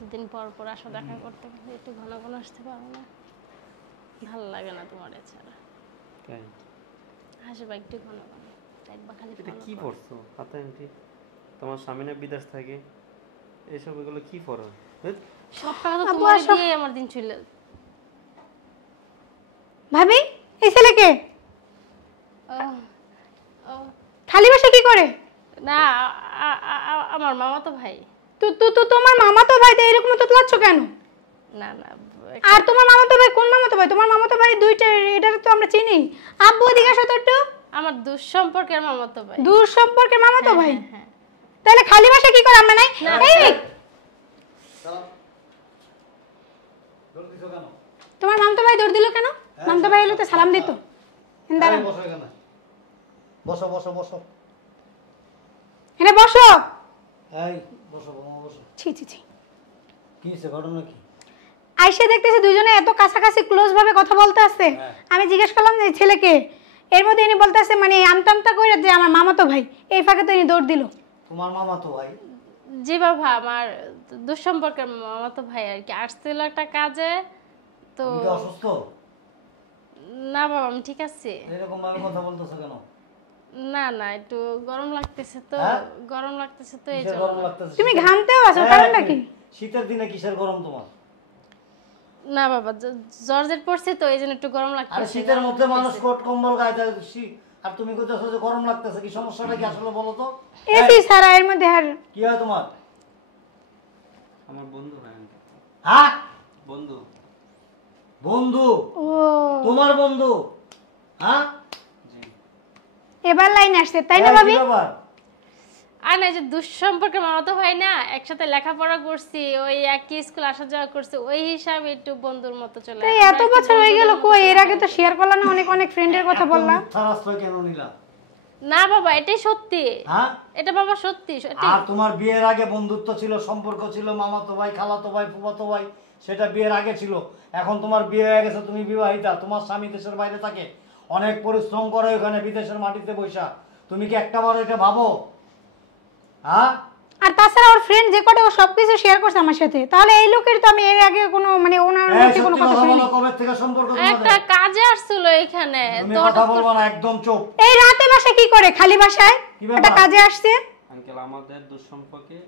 এতদিন পর পর আসো দেখা করতে, একটু ঘন ঘন আসতে পারো না? ভালো লাগে না তোমার এছাড়া? তাই আসবা একটু ঘন ঘন, একবার খালি এটা কি পড়ছো হাতে আন্টি? তোমার স্বামী না বিদেশ থাকে, এইসব এগুলো কি পড়ো? সব টাকা তো তোমার দিয়ে আমার দিন চলে। ভাবি এই ছেলেকে খালি বসে কি করে? না আমার মামা তো ভাই। তোমার মামা তো ভাই, এরকম তো তোলাচ্ছ কেন? না না, আর তোমার মামা তো ভাই কোন মামা তো ভাই? তোমার মামা তো ভাই দুইটা, এটা তো আমরা চিনি। আব্বু এদিকে আসো তো একটু। আমার দূর সম্পর্কের মামা তো ভাই। দূর সম্পর্কের মামা তো ভাই? হ্যাঁ। তাহলে খালি বসে কি করে আমরা নাই? এই তোমার মামা ভাই দৌড় দিল কেন? মামা ভাই এলো তো সালাম দিত। দাঁড়ান, বসো এখানে, বসো বসো বসো, এখানে বসো। এই বসো বসো বসো। ছি ছি ছি, কি হয়েছে, ঘটনা কি? আইসে দেখতেছি দুজনে এত কাছাকাছি ক্লোজ ভাবে কথা বলতে আছে। আমি জিজ্ঞেস করলাম যে ছেলেকে, এর মধ্যে ইনি বলতে আছে মানে আমতামতা কইরা যে আমার মামা তো ভাই। এই ফাঁকে তো ইনি দৌড় দিল। তোমার মামা তো ভাই? জি বাবা, আমার দূর সম্পর্কের মামা তো ভাই আর কি। আসছিল একটা কাজে তো। তুমি কি অসুস্থ? না বাবা, আমি ঠিক আছি। এরকম ভাবে কথা বলতেছো কেন? না না, একটু গরম লাগতেছে তো। গরম লাগতেছে তো এই কিসের গরম লাগতেছে? তুমি ঘামতেও আছো, কারণটা কি? শীতের দিনে কিসের গরম তোমার? না বাবা, জর্জেট পড়ছে তো এইজন্য একটু গরম লাগতেছে। আরে শীতের মধ্যে মানুষ কোট কম্বল গায়ে দেয়, আর তুমি কইতেছো যে গরম লাগতেছে। কি সমস্যাটা কি আসলে বলো তো? এসি সারা এর মধ্যে আর কি হয় তোমার? আমার বন্ধু ভাই আন্টি। হ্যাঁ বন্ধু। বন্ধু? ও তোমার বন্ধু? হ্যাঁ জি। এবার লাইন আসছে তাই না ভাবি? আর না, যে দুঃসম্পর্কের মামা তো ভাই না, একসাথে লেখাপড়া করছি, ওই একই স্কুল আসা যাওয়া করছি, ওই হিসাবে একটু বন্ধুর মতো চলে। এই এত বছর হয়ে গেল কই? এর আগে তো শেয়ার করলা না, অনেক অনেক ফ্রেন্ডের কথা বললা। মিথ্যারাস্ত্র কেন নিলা? না বাবা, এটাই সত্যি। হ্যাঁ এটা বাবা সত্যি। আর তোমার বিয়ের আগে বন্ধুত্ব ছিল, সম্পর্ক ছিল, মামাতো ভাই, খালাতো ভাই, ফুফাতো ভাই, সেটা বিয়ের আগে ছিল। এখন তোমার বিয়ে হয়ে গেছে, তুমি বিবাহিতা, তোমার স্বামী দেশের বাইরে থাকে, অনেক পরিশ্রম করে ওখানে বিদেশের মাটিতে বৈশা। তুমি কি একটাবার এটা ভাবো? হ্যাঁ আর তাছাড়া ওর ফ্রেন্ড যে কটা, ও সবকিছু শেয়ার করছে আমার সাথে। তাহলে এই লোকের তো আমি এর আগে কোনো মানে ওনার মধ্যে কোনো কথা শুনিনি। কবে থেকে সম্পর্ক তোমাদের? একটা কাজে আসছিল এখানে তুমি তো। কথা বলবো না, একদম চুপ। এই রাতে বাসা কি করে? খালি বাসায় একটা কাজে আসছে। আঙ্কেল আমাদের দুঃসম্পর্কে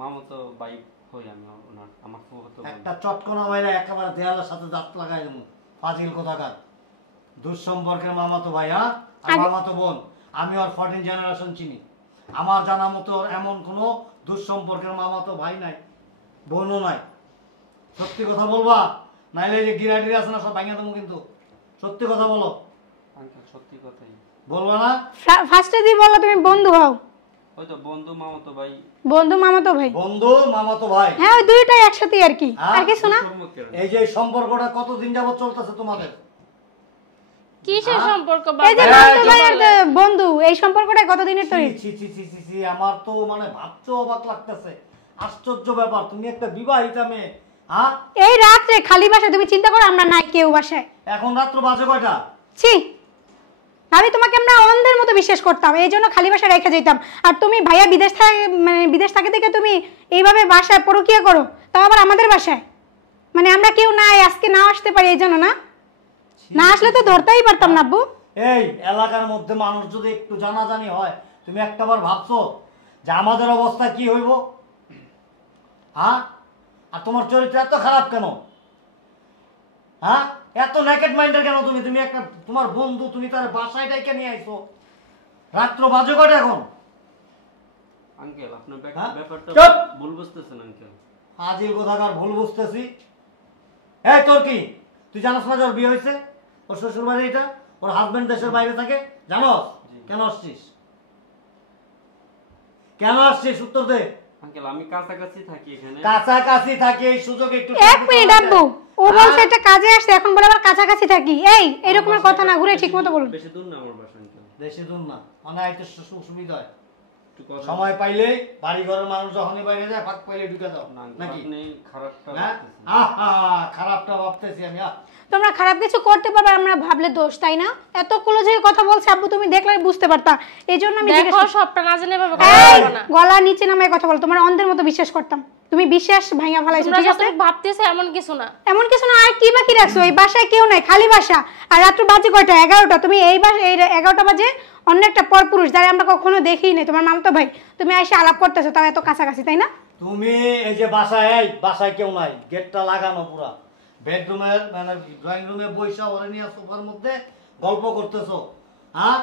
মামাতো ভাই হই আমি ওনার, আমার ফুফাতো বোন। একটা চটকনা মাইরা একেবারে দেয়ালের সাথে দাঁত লাগাই দেবো, ফাজিল কোথাকার। দুঃসম্পর্কের মামাতো ভাই, হ্যাঁ? আর মামাতো বোন। আমি ওর 14 জেনারেশন চিনি। আমার জানা মতো ওর এমন কোনো দুঃসম্পর্কের মামাতো ভাই নাই, বোনও নাই। সত্যি কথা বলবা, নাইলে এই যে গিরাটির আছে না সব ভাঙিয়ে দেবো কিন্তু। সত্যি কথা বলো। আঙ্কেল সত্যি কথাই বলবা না? ফার্স্টে দিয়ে বললো তুমি বন্ধু হও। ওই তো বন্ধু মামাতো ভাই। বন্ধু মামাতো ভাই? বন্ধু মামাতো ভাই, হ্যাঁ ওই দুইটাই একসাথে আর কি। আর কিছু না? এই যে সম্পর্কটা কতদিন যাবত চলতেছে তোমাদের? কিসের সম্পর্ক এই যে মামাতো ভাই আর বন্ধু, এই সম্পর্কটা কতদিনের তৈরি? ছি ছি ছি ছি ছি, আমার তো মানে ভাবতে অবাক লাগতেছে। আশ্চর্য ব্যাপার, তুমি একটা বিবাহিতা মেয়ে, হ্যাঁ? এই রাতে খালি বাসায় তুমি চিন্তা করো, আমরা নাই কেউ বাসায়। এখন রাত্র বাজে কয়টা? ছি ভাবি, তোমাকে আমরা অন্ধের মতো বিশ্বাস করতাম, এই জন্য খালি বাসায় রেখে যেতাম। আর তুমি ভাইয়া বিদেশ থাকে, মানে বিদেশ থাকে থেকে তুমি এইভাবে বাসায় পরকিয়া করো, তাও আবার আমাদের বাসায়। মানে আমরা কেউ নাই, আজকে না আসতে পারি এই জন্য না? না আসলে তো ধরতেই পারতাম না আব্বু। এই এলাকার মধ্যে মানুষ যদি একটু জানাজানি হয়, তুমি একটাবার ভাবছো যে আমাদের অবস্থা কি হইব? হ্যাঁ? আর তোমার চরিত্র এত খারাপ কেন? হ্যাঁ, এত নেকেট মাইন্ডের কেন তুমি? তুমি একটা তোমার বন্ধু, তুমি তার বাসায় ডাইকে নিয়ে আইছো, রাত্র বাজে কয়টা এখন? আঙ্কেল আপনার হ্যাঁ? ব্যাপারটা চুপ! ভুল বুঝতেছেন আঙ্কেল। আজিল কোথাকার ভুল বুঝতেছি। এই তোর কি, তুই জানোস না যে ওর বিয়ে হয়েছে? ওর শ্বশুর বাড়ি এটা, ওর হাজবেন্ড দেশের বাইরে থাকে, জানোস? কেন আসছিস? কেন আসছিস? উত্তর দে। আঙ্কেল আমি কাছাকাছি থাকি এখানে। কাছাকাছি থাকি, এই সুযোগ একটু। এক মিনিট আব্বু, ও বলছে একটা কাজে আসছে, এখন বলে আবার কাছাকাছি থাকি। এই এরকমের কথা না, ঘুরে ঠিকমতো বলুন। বেশি দূর না আমার বাসা আঙ্কেল। বেশি দূর না মানে আইতে সুবিধা হয়। একটু কথা সময় পাইলে বাড়ি ঘরের মানুষ যখনই বাইরে যায়, ফাঁক পাইলে ঢুকে যাও না আঙ্কেল, নাকি? আপনি খারাপটা হ্যাঁ? ভাবতেছেন। আহা, খারাপটা ভাবতেছি আমি। তোমরা খারাপ কিছু করতে পারবে, আমরা ভাবলে দোষ, তাই না? এত ক্লোজ হয়ে কথা বলছে আব্বু, তুমি দেখলে বুঝতে পারতা। এই জন্য আমি দেখো, সবটা না জেনে ভাবে গলা নিচে নামায় কথা বল, তোমার অন্ধের মতো বিশ্বাস করতাম। তুমি বিশ্বাস ভাঙা ফেলাইছো, তোমরা ঠিক আছে? যতটুকু ভাবতেছো এমন কিছু না। এমন কিছু না, আর কি বাকি রাখছো? এই বাসায় কেউ নাই, খালি বাসা। আর রাত্র বাজে কয়টা? 11টা। তুমি এই 11টা বাজে অন্য একটা পরপুরুষ যারা আমরা কখনো দেখিই নাই, তোমার মামতো ভাই, তুমি এসে আলাপ করতেছো, তাও এত কাছাকাছি, তাই না? তুমি এই যে বাসায় কেউ নাই, গেটটা লাগানো পুরা, বেডরুমের মানে ড্রয়িং রুমে বইসা ওরে নিয়ে সোফার মধ্যে গল্প করতেছো, হ্যাঁ?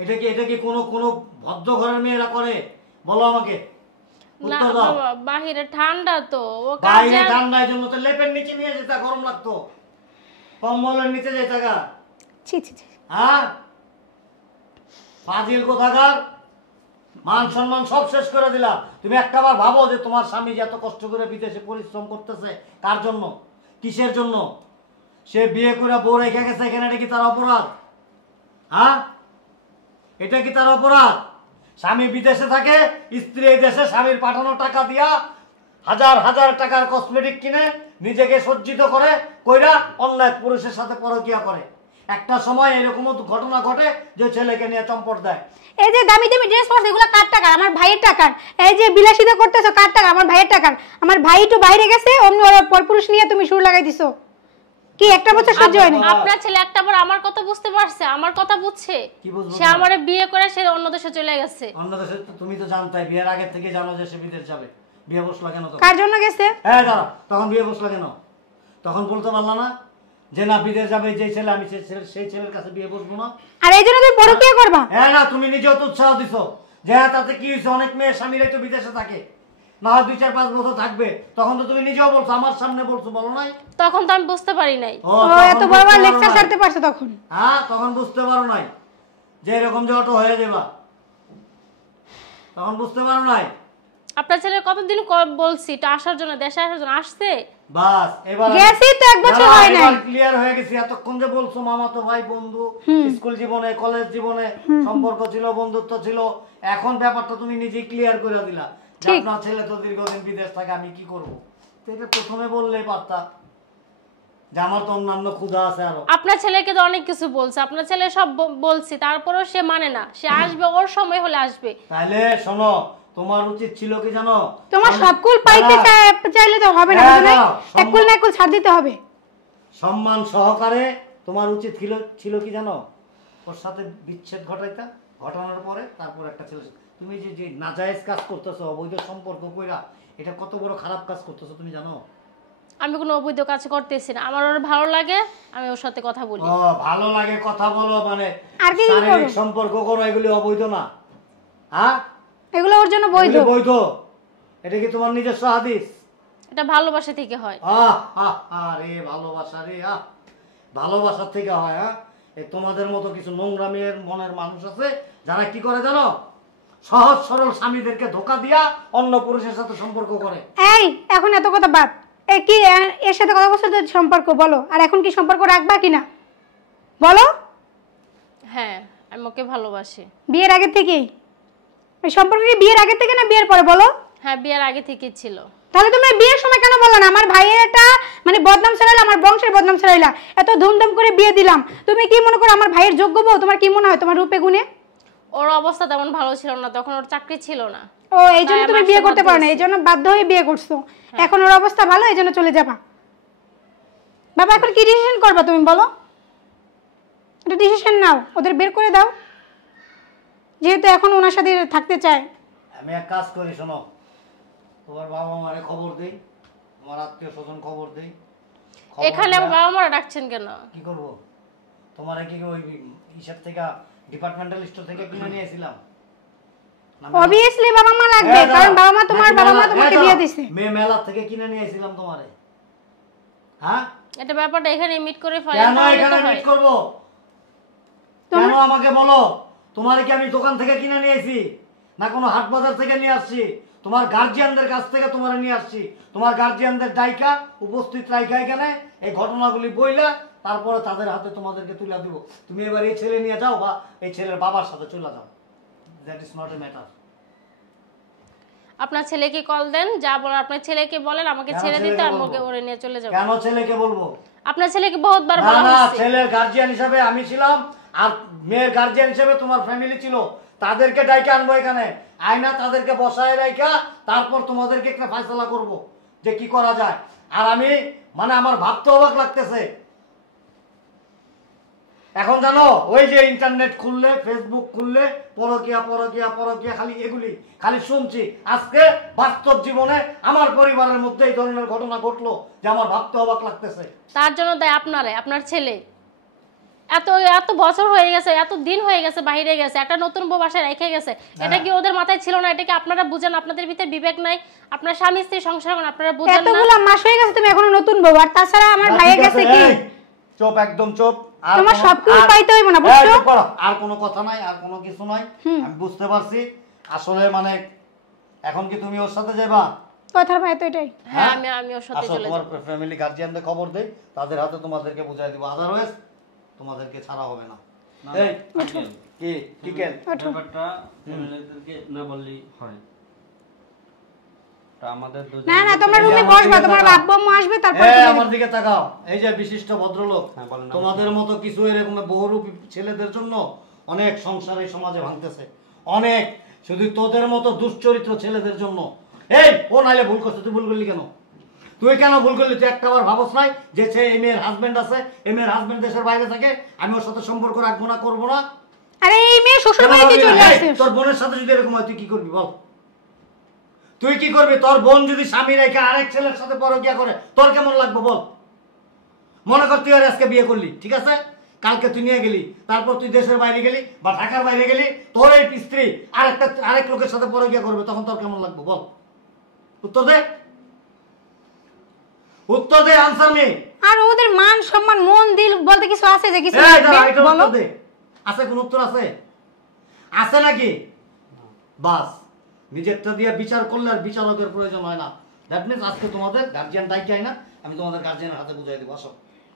এটা কি কোনো ভদ্র ঘরের মেয়েরা করে? বলো আমাকে, না উত্তর দাও। বাবা, বাহিরে ঠান্ডা তো, ও বাইরে কাজে ঠান্ডার জন্য তো লেপের নিচে নিয়ে যেতে গরম লাগতো, কম্বলের নিচে যেতে গা, ছি ছি ছি। হ্যাঁ? ফাজিল কোথাকার, মান সম্মান সব শেষ করে দিলা। তুমি একটাবার ভাবো যে তোমার স্বামী যে এত কষ্ট করে বিদেশে পরিশ্রম করতেছে, কার জন্য, কিসের জন্য? সে বিয়ে করে বউ রেখে গেছে এখানে, এটা কি তার অপরাধ? হ্যাঁ, এটা কি তার অপরাধ? স্বামী বিদেশে থাকে, স্ত্রী এই দেশে স্বামীর পাঠানো টাকা দিয়া হাজার হাজার টাকার কসমেটিক কিনে নিজেকে সজ্জিত করে কইরা অন্য এক পুরুষের সাথে পরকিয়া করে। একটা সময় এরকমও তো ঘটনা ঘটে যে ছেলেকে নিয়ে চম্পট দেয়। এই যে দামি দামি ড্রেস পরছো, এগুলো কার টাকার? আমার ভাইয়ের টাকার। এই যে বিলাসিতা করতেছো, কার টাকা? আমার ভাইয়ের টাকার। আমার ভাই একটু বাইরে গেছে, অন্য পরপুরুষ নিয়ে তুমি সুর লাগাই দিছো। কি একটা বছর সহ্য হয়নি? আপনার ছেলে একটাবার আমার কথা বুঝতে পারছে, আমার কথা বুঝছে। কি বুঝবো সে না? আমারে বিয়ে করে সে অন্য দেশে চলে গেছে। অন্য দেশে তুমি তো জানতাই, বিয়ের আগে থেকে জানো যে সে বিদেশ যাবে। বিয়ে বসলা কেন তখন? কার জন্য গেছে? হ্যাঁ দাঁড়া, তখন বিয়ে বসলা কেন? তখন বলতে পারলা না যে না বিদেশ যাবে যে ছেলে, আমি সেই ছেলের কাছে বিয়ে বসবো না? আর এই জন্য তুমি পরকিয়া করবা? হ্যাঁ না, তুমি নিজেও তো উৎসাহ দিছো যে হ্যাঁ তাতে কি হয়েছে, অনেক মেয়ের স্বামীরাই তো বিদেশে থাকে, না হয় 2-4-5 বছর থাকবে। তখন তো তুমি নিজেও বলছো, আমার সামনে বলছো, বলো নাই? তখন তো আমি বুঝতে পারি নাই। ও তখন এত বুঝতে বড় পারো লেকচার নাই। ছাড়তে পারছো তখন? হ্যাঁ, তখন বুঝতে পারো নাই যে এরকম যে অটো হয়ে যাবা, তখন বুঝতে পারো নাই। আপনার ছেলে কতদিন বলছি তো আসার জন্য, দেশে আসার জন্য, আসছে। বাস এবার গেছি তো 1 বছর হয় নাই। ক্লিয়ার হয়ে গেছি। এতক্ষণ যে বলছো মামাতো ভাই, বন্ধু, স্কুল জীবনে, কলেজ জীবনে সম্পর্ক ছিল, বন্ধুত্ব ছিল, এখন ব্যাপারটা তুমি নিজেই ক্লিয়ার করে দিলা যে ঠিক। আপনার ছেলে তো দীর্ঘদিন বিদেশ থাকে, আমি কি করব? তো এটা প্রথমে বললেই পারতা যে আমার তো অন্যান্য ক্ষুধা আছে আরো। আপনার ছেলেকে তো অনেক কিছু বলছে, আপনার ছেলে সব বলছি, তারপরেও সে মানে না। সে আসবে, ওর সময় হলে আসবে। তাহলে শোনো, তোমার উচিত ছিল কি জানো? তোমার সবকুল পাইতে চাইলে তো হবে না, বুঝো নাই? একুল না একুল ছাড় দিতে হবে। সম্মান সহকারে তোমার উচিত ছিল কি জানো? ওর সাথে বিচ্ছেদ ঘটানোর পরে তারপর একটা ছেলে। তুমি যে নাজায়েজ কাজ করতেছো, অবৈধ সম্পর্ক কইরা, এটা কত বড় খারাপ কাজ করতেছো তুমি জানো? আমি কোনো অবৈধ কাজ করতেছি না, আমার ওর ভালো লাগে, আমি ওর সাথে কথা বলি। ও ভালো লাগে কথা বলো মানে আর কি শারীরিক করো? সম্পর্ক করো, এগুলি অবৈধ না? হ্যাঁ, এগুলো ওর জন্য বৈধ। এগুলি বৈধ। এটা কি তোমার নিজস্ব হাদিস? এটা ভালোবাসা থেকে হয়। আরে ভালোবাসা রে, ভালোবাসার থেকে হয়? হ্যাঁ, এই তোমাদের মতো কিছু নোংরা মেয়ের মনের মানুষ আছে যারা কি করে জানো? সহজ সরল স্বামীদেরকে ধোকা দিয়া অন্য পুরুষের সাথে সম্পর্ক করে। এই এখন এত কথা বাদ। কি এর সাথে কত বছর ধরে সম্পর্ক বলো? আর এখন কি সম্পর্ক রাখবা কিনা বলো? হ্যাঁ, আমি ওকে ভালোবাসি। বিয়ের আগে থেকেই? এই সম্পর্ক কি বিয়ের আগে থেকে না বিয়ের পরে বলো? হ্যাঁ, বিয়ের আগে থেকে ছিল। তাহলে তুমি বিয়ের সময় কেন বললা না? আমার ভাইয়ের একটা মানে বদনাম ছড়াইলা, আমার বংশের বদনাম ছড়াইলা, এত ধুমধাম করে বিয়ে দিলাম। তুমি কি মনে করো আমার ভাইয়ের যোগ্য বউ? তোমার কি মনে হয় তোমার রূপে গুণে? ওর অবস্থা তেমন ভালো ছিল না, তখন ওর চাকরি ছিল না। ও এই জন্য তুমি বিয়ে করতে পারো না, এই জন্য বাধ্য হয়ে বিয়ে করছো। এখন ওর অবস্থা ভালো, এই জন্য চলে যাবা। বাবা এখন কি ডিসিশন করবা তুমি বলো? একটা ডিসিশন নাও, ওদের বের করে দাও, যেহেতু এখন ওনার সাথে থাকতে চায়। আমি এক কাজ করি, শোনো, তোমার বাবা মারে খবর দেই, তোমার আত্মীয় স্বজন খবর দেই। এখানে আমার বাবা মারা ডাকছেন কেন? কি করব? তোমারে কি ওই হিসাব থেকে ডিপার্টমেন্টাল স্টোর থেকে কিনে নিয়েছিলাম? অবভিয়াসলি বাবা মা লাগবে, কারণ বাবা মা তোমার বাবা মা তোমাকে বিয়ে দিয়েছে। মেলা থেকে কিনে নিয়েছিলাম তোমারে। হ্যাঁ, এটা ব্যাপারটা এখানে মিট করে কেন এখানে মিট করব? কেন আমাকে বলো? তোমারে কি আমি দোকান থেকে কিনে নিয়েছি, না কোনো হাট বাজার থেকে নিয়ে আসছি? তোমার গার্জিয়ানদের কাছ থেকে তোমারে নিয়ে আসছি। তোমার গার্জিয়ানদের ডাইকা উপস্থিত রাইখা এখানে এই ঘটনাগুলি বইলা তারপরে তাদের হাতে তোমাদেরকে তুলে দিব। তুমি এবার এই ছেলে নিয়ে যাও বা এই ছেলের বাবার সাথে চলে যাও। That is not a matter. আপনার ছেলেকে কল দেন, যা বলার আপনার ছেলেকে বলেন, আমাকে ছেড়ে দিতে, আমি ওকে ওরে নিয়ে চলে যাব। কেন ছেলেকে বলবো? আপনার ছেলেকে বহুতবার না বলা না, হয়েছে। ছেলের গার্জিয়ান হিসেবে আমি ছিলাম, আর মেয়ের গার্জিয়ান হিসেবে তোমার ফ্যামিলি ছিল। তাদেরকে ডাইকা আনবো এখানে, আয়না তাদেরকে বসায় রাইখা তারপর তোমাদেরকে একটা ফয়সালা করবো। যে কি করা যায়। আর আমি মানে আমার ভাবতে অবাক লাগতেছে। এখন জানো ওই যে ইন্টারনেট খুললে, ফেসবুক খুললে পরকিয়া পরকিয়া পরকিয়া, খালি এগুলি খালি শুনছি। আজকে বাস্তব জীবনে আমার পরিবারের মধ্যে এই ধরনের ঘটনা ঘটলো যে আমার ভাবতে অবাক লাগতেছে। তার জন্য দেয় আপনার ছেলে। এত এত বছর হয়ে গেছে, এত দিন হয়ে গেছে, বাইরে গেছে, একটা নতুন বউ বাসায় রেখে গেছে। এটা কি ওদের মাথায় ছিল না? এটা কি আপনারা বুঝেন? আপনাদের ভিতরে বিবেক নাই? আপনার স্বামী স্ত্রী সংসার করেন, আপনারা বুঝেন না? এতগুলো মাস হয়ে গেছে তুমি এখনো নতুন বউ, আর তাছাড়া আমার ভাইয়া গেছে কি? চুপ, একদম চুপ। আর তোমার কোনো- সবকিছু আর- পাইতে হইব না, এই, বুঝছো? চুপ করো। আর কোনো কথা নাই, আর কোনো কিছু নাই। আমি বুঝতে পারছি। আসলে মানে এখন কি তুমি ওর সাথে যাবা? কথার ভাই তো এটাই। হ্যাঁ, আমি ওর সাথে আসো, চলে তোমার যাব। ফ্যামিলি গার্জিয়ানদের খবর দেই, তাদের হাতে তোমাদেরকে বুঝাই দিব। আদারওয়াইজ তোমাদেরকে ছাড়া হবে না। না, এই আঙ্কেল, কি কি কেন? ব্যাপারটা ফ্যামিলিদেরকে না বললেই হয়। তা আমাদের না না, তোমরা এই যে রুমে আমার বসবা, দিকে তোমার তাকাও। আব্বু আম্মু আসবে তারপর এই, তুমি আমার দিকে তাকাও। এই যে বিশিষ্ট ভদ্রলোক, হ্যাঁ, বলেন। তোমাদের মতো কিছু এরকম বহুরূপী ছেলেদের জন্য অনেক সংসার এই সমাজে ভাঙতেছে, অনেক। শুধু তোদের মতো দুশ্চরিত্র ছেলেদের জন্য। এই ও নাইলে ভুল করছে, তুই ভুল করলি কেন? তুই কেন ভুল করলি? তুই একটা বার ভাবস নাই যে সে এই মেয়ের হাজবেন্ড আছে, এই মেয়ের হাজবেন্ড দেশের বাইরে থাকে, আমি ওর সাথে সম্পর্ক রাখবো না, করবো না? আরে এই মেয়ে শ্বশুর বাড়িতে চলে এই, আসছে। তোর বোনের সাথে যদি এরকম হয় তুই কি করবি বল? তুই কি করবি? তোর বোন যদি স্বামী রেখে আরেক ছেলের সাথে পরকিয়া করে তোর কেমন লাগবে বল? মনে কর তুই আর আজকে বিয়ে করলি, ঠিক আছে, কালকে তুই নিয়ে গেলি, তারপর তুই দেশের বাইরে গেলি বা ঢাকার বাইরে গেলি, তোর এই স্ত্রী আরেক লোকের সাথে পরকিয়া করবে, তখন তোর কেমন লাগবে বল? উত্তর দে, উত্তর দে, আনসার মি। আর ওদের মান সম্মান মন দিল বলতে কিছু আছে যে কিছু এই লাগবে? দাঁড়া, এটার বলো। উত্তর দে। আছে কোন উত্তর আছে? আছে নাকি? বাস, নিজেরটা দিয়ে বিচার করলে আর বিচারকের প্রয়োজন হয় না। দ্যাট মিন্স আজকে তোমাদের গার্জিয়ান দায়িত্ব চাই না, আমি তোমাদের গার্জিয়ানের হাতে বুঝাই দেবো। আসো।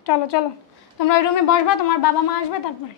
চলো চলো, তোমরা ওই রুমে বসবা, তোমার বাবা মা আসবে তারপরে।